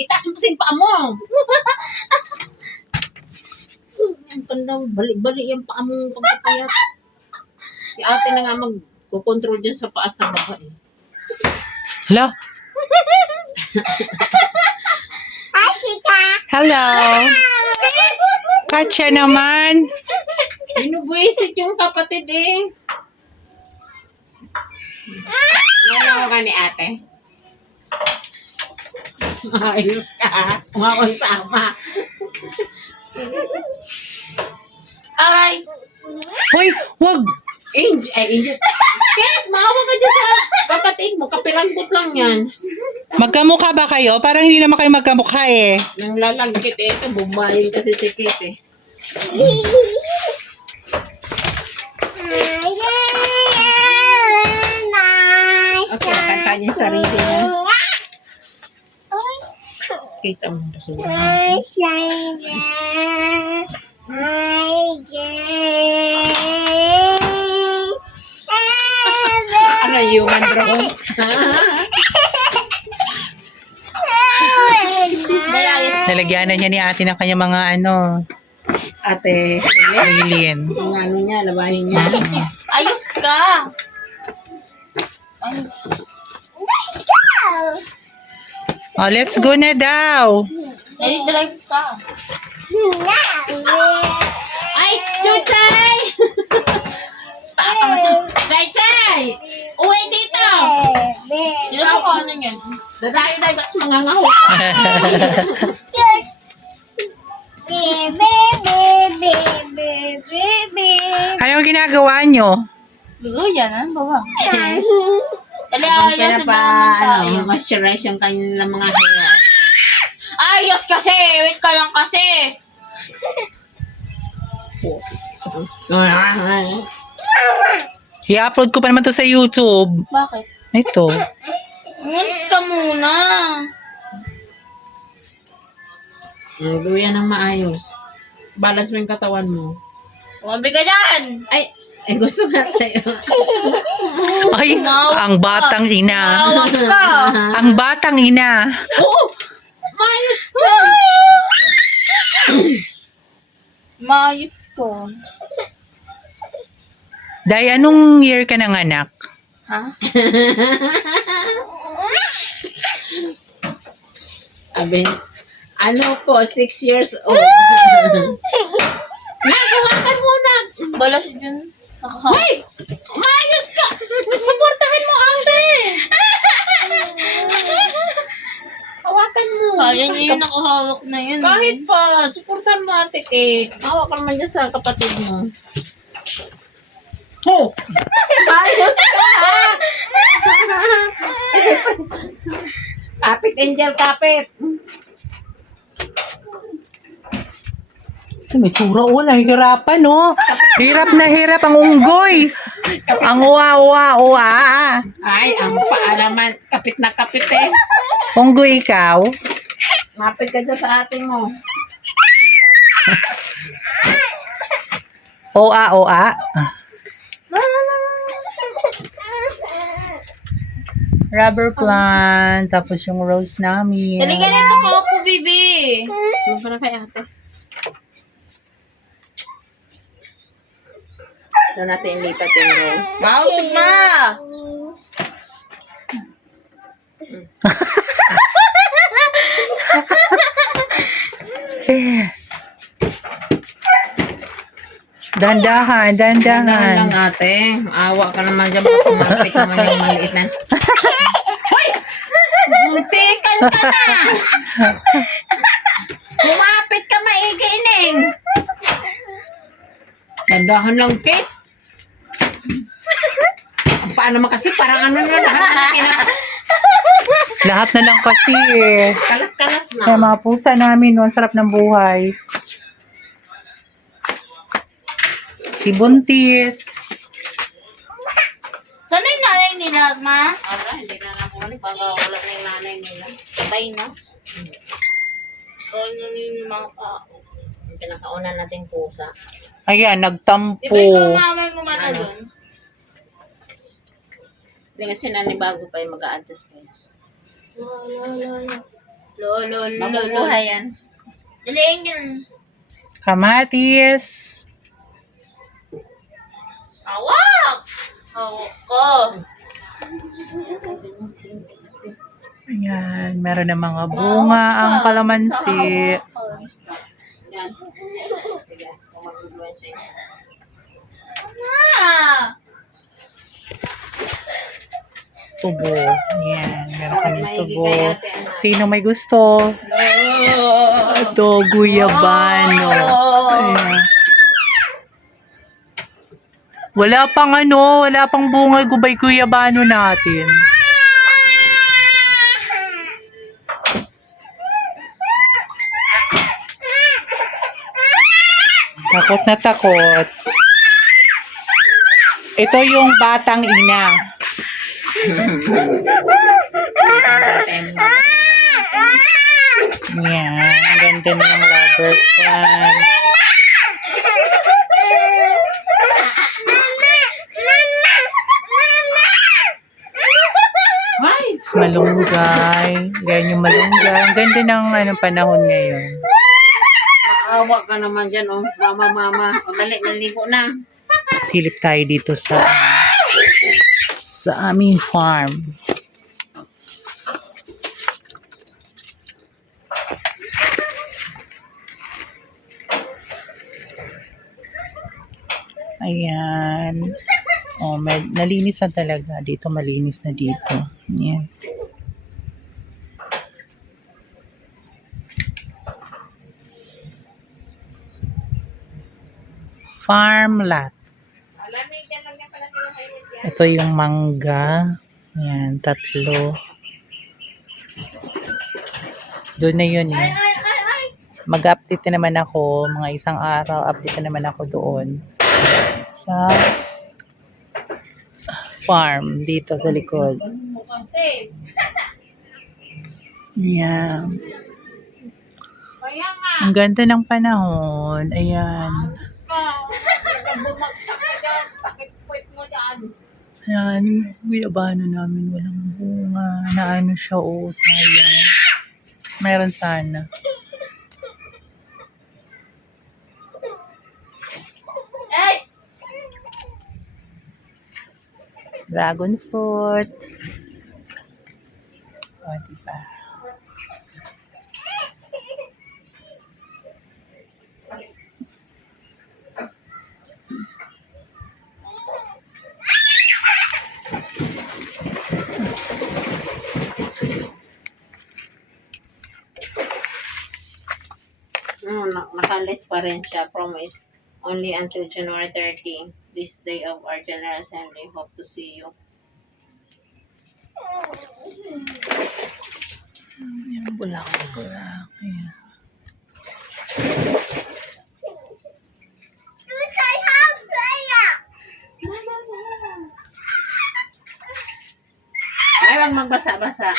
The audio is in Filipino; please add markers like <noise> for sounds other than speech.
itaas mo kasi yung paa mo. <laughs> Ang ganda, bali-bali yung paa mo pagpapayat. Si ate na nga mag-control dyan sa paa sa baba eh. Hala. Hello. Katya naman. Binubuisit yung kapatid eh. Yan ako ka ni ate. Ayos ka. Kung ako isama. Aray! Hoy, wag. Angel, ay Angel. Kaya, maawa ka dyan sa kapatid mo. Kapiranggot lang yan. Magkamukha ba kayo? Parang hindi naman kayo magkamukha eh. Nang lalagkit eh. Ito, bumayin kasi si Kate eh. Okay, kanta niya yung sarili niya. Kita mo ba sa Ano, human drone? Nalagyan na niya ni ate ng kanya mga ano, Ate, lilin. Ang ano niya, labahin niya. Ayos ka! Oh, let's go na daw. Nai-drive ka. Ay, Chuchay! <laughs> Chay-chay! Uwi dito! Sino ako ano yun? Dadayo na yung mga <laughs> ngaho. Anong ginagawa nyo? Lugo yan, ano ba ba? <laughs> Dali, ayos na pa, naman tayo. ano, moisturize yung kanilang mga hair. Ayos kasi! Wait ka lang kasi! Poses. I-upload ko pa naman to sa YouTube. Bakit? Ito. Umalis ka muna. Luya ng maayos. Balas mo yung katawan mo. Umabi ka dyan! Ay, <laughs> ay gusto na sa'yo. Ay, ang batang ina. Tawag ka! <laughs> Ang batang ina. Oo! Maayos ka! <coughs> Maayos ko. Day, anong year ka ng anak? Ha? <laughs> Abi, ano po, six years old. Nagawakan mo na. Balas dyan. Hoy! Maayos ka! Supportahan mo, ate! Hawakan mo. Kaya niya yung nakahawak na yun. Kahit pa, supportahan mo, ate Kate. Hawak ka naman dyan sa kapatid mo. Ho! Maayos ka! <laughs> kapit, Angel, kapit. May tsura oh, nahihirapan no. Hirap na hirap ang unggoy. Ang uwa, uwa, uwa. Ay, ang paa naman. Kapit na kapit eh. Unggoy ikaw. Mapit ka dyan sa ating mo. Oa, oa. Rubber plant. Tapos yung rose namin. Dali ka ko ako, bibi. Mapara kay ate. Doon natin ilipat yung rose. Mausig na! <laughs> Dandahan, Dahan dandahan. lang ate. Awa ka naman dyan. Baka pumasik naman yung maliit na. Hoy! Muntikan ka na! Lumapit ka maigi, Ineng! Dandahan lang, Kate. Ang paa naman kasi parang ano na lahat na kinakalat Lahat na lang kasi eh. kalat na. Kaya mga pusa namin, no, ang sarap ng buhay. Si Buntis. Saan yung nanay nila, ma? Ala, hindi na nakuha. Baka wala na yung nanay nila. Sabay na. Saan yun yung mga? Yung pinakauna nating pusa. Ayan, Di ba nagtampo. ikaw mama mo man Ano? doon? Hindi kasi nanibago pa yung mag-a-adjust pa yun. Wala, wala, wala. Lolo, lolo, Mabubuhay yan. Dali, Angel. Kamatis. Hawak! Hawak ko. Ayan, meron na mga bunga ang kalamansi. Yan. Siya. Ah! Tubo. Ayan, meron May tubo. anak. Sino may gusto? Ito, guyabano. Ayan. Wala pang ano, wala pang bunga gubay guyabano natin. Takot na takot. Ito yung batang ina. Yan, ang ganda yung rubber plant. Tapos malunggay. Ganyan yung malunggay. Ang ganda ng ano, panahon ngayon. Maawa ka naman dyan, oh. Mama, mama. O, dali, naligo na. Silip tayo dito sa sa aming farm. Ayan. Oh, may, nalinis na talaga. Dito malinis na dito. Ayan. Farm lot. Ito yung mangga. Yan, tatlo. Doon na yun eh. Mag-update na naman ako. Mga isang araw, update na naman ako doon. Sa farm dito sa likod. Nga. Ang ganda ng panahon. Ayan. Sakit mo dyan. Ayan, yung guyabano namin walang bunga. Na ano siya, oh, sayang. Meron sana. Dragon fruit. O, diba? No, na nakalis pa rin siya. Promise. Only until January 30. This day of our General Assembly. Hope to see you. Yan, bulak, bulak. Ayan. Ay, wag magbasa-basa.